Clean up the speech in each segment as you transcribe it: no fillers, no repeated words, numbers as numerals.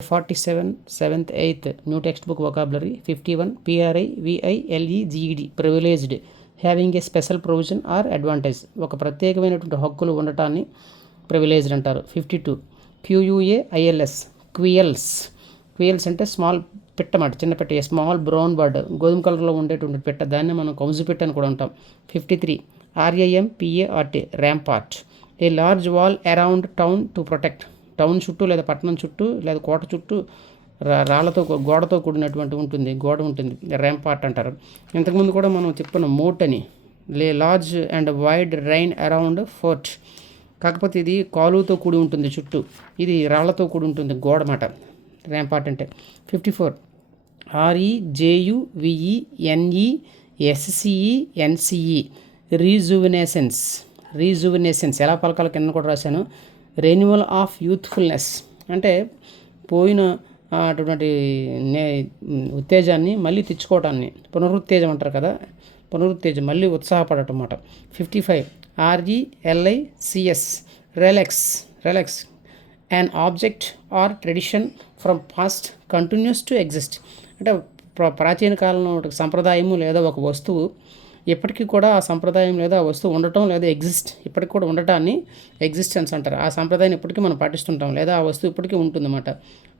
47, 7th, 8th, new textbook vocabulary. 51, PRIVILEGED, privileged, having a special provision or advantage, ఒక ప్రత్యేకమైనటువంటి హక్కులు ఉండటాన్ని privileged అంటారు. 52, QUAILS, క్వియల్స్. క్వియల్స్ అంటే స్మాల్ పిట్ట మాట, చిన్న పిట్ట, స్మాల్ బ్రౌన్ బర్డ్, గోధుమ కలర్లో ఉండేటువంటి పిట్ట, దాన్ని మనం కౌజు పిట్ట అని కూడా అంటాం. 53, RAMPART, rampart, a large wall around town to protect, town చుట్టూ లేదా పట్టణం చుట్టూ లేదా కోట చుట్టూ రాళ్లతో గోడతో కూడినటువంటి గోడ ఉంటుంది, ర్యాంపార్ట్ అంటారు. ఇంతకుముందు కూడా మనం చెప్పుకున్నాం మోట్ అని, large and wide rain around fort, కాకపోతే ఇది కాలువతో కూడి ఉంటుంది చుట్టూ, ఇది రాళ్లతో కూడి ఉంటుంది గోడ మాట, ర్యాంపార్ట్ అంటే. 54, REJUVENESCE, రీజువినేసెన్స్. రీజువినేసెన్స్ ఎలా పలకాల కింద కూడా రాశాను. రెన్యువల్ ఆఫ్ యూత్ఫుల్నెస్ అంటే పోయిన అటువంటి ఉత్తేజాన్ని మళ్ళీ తెచ్చుకోవటాన్ని పునరుత్తేజం అంటారు కదా, పునరుత్తేజం, మళ్ళీ ఉత్సాహపడటం అన్నమాట. 55, RELICS, relics. Relics, an object or tradition from past continues to exist అంటే ప్రాచీన కాలంలో సంప్రదాయము లేదా ఒక వస్తువు ఇప్పటికీ కూడా ఆ సంప్రదాయం లేదా వస్తువు ఉండటం లేదా ఇప్పటికి కూడా ఉండటాన్ని ఎగ్జిస్టెన్స్ అంటారు. ఆ సంప్రదాయాన్ని ఇప్పటికీ మనం పాటిస్తుంటాం లేదా ఆ వస్తువు ఇప్పటికీ ఉంటుందన్నమాట,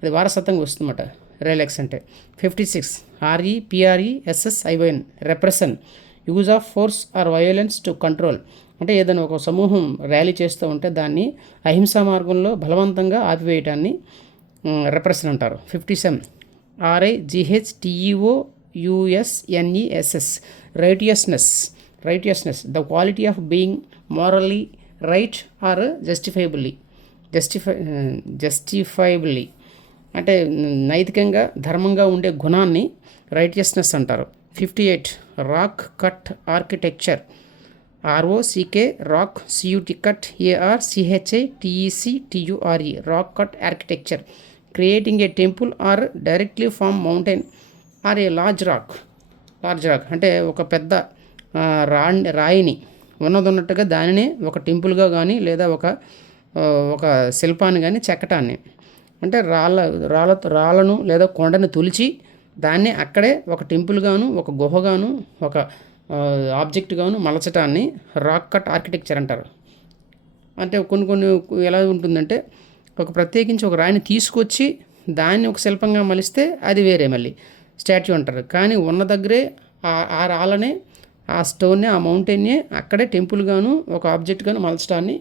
అది వారసత్వంగా వస్తుందన్నమాట రిలాక్స్ అంటే. 56, REPRESSION, repression, use of force or violence to control అంటే ఏదైనా ఒక సమూహం ర్యాలీ చేస్తూ ఉంటే దాన్ని అహింసా మార్గంలో బలవంతంగా ఆపివేయటాన్ని రెప్రెషన్ అంటారు. 57, RIGHTEOUSNESS, righteousness. Righteousness, the quality of being morally right or justifiably అంటే నైతికంగా ధర్మంగా ఉండే గుణాన్ని రైటియస్నెస్ అంటారు. 58, rock cut architecture, ROCK, rock, CUT cut, ARCHITECTURE, rock cut architecture, creating a temple or directly from mountain or a large rock. Large rock అంటే ఒక పెద్ద రాయిని ఉన్నట్టుగా దానిని ఒక టెంపుల్గా కానీ లేదా ఒక శిల్పాన్ని కానీ చెక్కటాన్ని అంటే రాళ్ళను లేదా కొండను తులిచి దాన్ని అక్కడే ఒక టెంపుల్గాను ఒక గుహగాను ఒక ఆబ్జెక్ట్గాను మలచటాన్ని రాక్ కట్ ఆర్కిటెక్చర్ అంటారు. అంటే కొన్ని ఎలా ఉంటుందంటే ఒక ప్రత్యేకించి ఒక రాయిని తీసుకొచ్చి దాన్ని ఒక శిల్పంగా మలిస్తే అది వేరే మళ్ళీ స్టాట్యూ అంటారు. కానీ ఉన్న దగ్గరే ఆ రాళ్ళనే ఆ స్టోన్ని ఆ మౌంటైన్ని అక్కడే టెంపుల్గాను ఒక ఆబ్జెక్ట్గాను మలచడాన్ని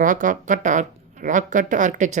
రాక్ కట్ ఆర్కిటెక్చర్ అంటారు.